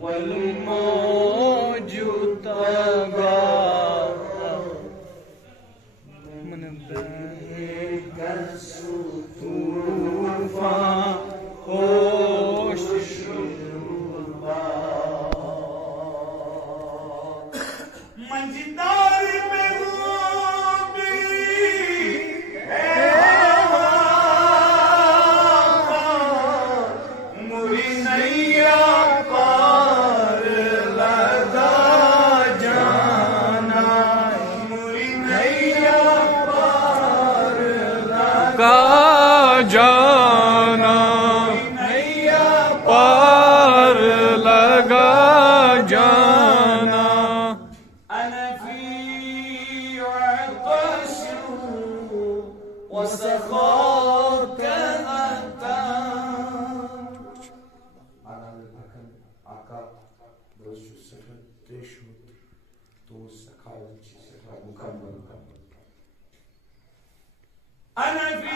والموج طغى من ذلك الطوفان خوش मंजिदार में मुरी नैया पार लगा जाना, मुरी नैया पार लगा जाना, नैया पार लगा जाना। أنا في عطش وسخاك أنت. أنا في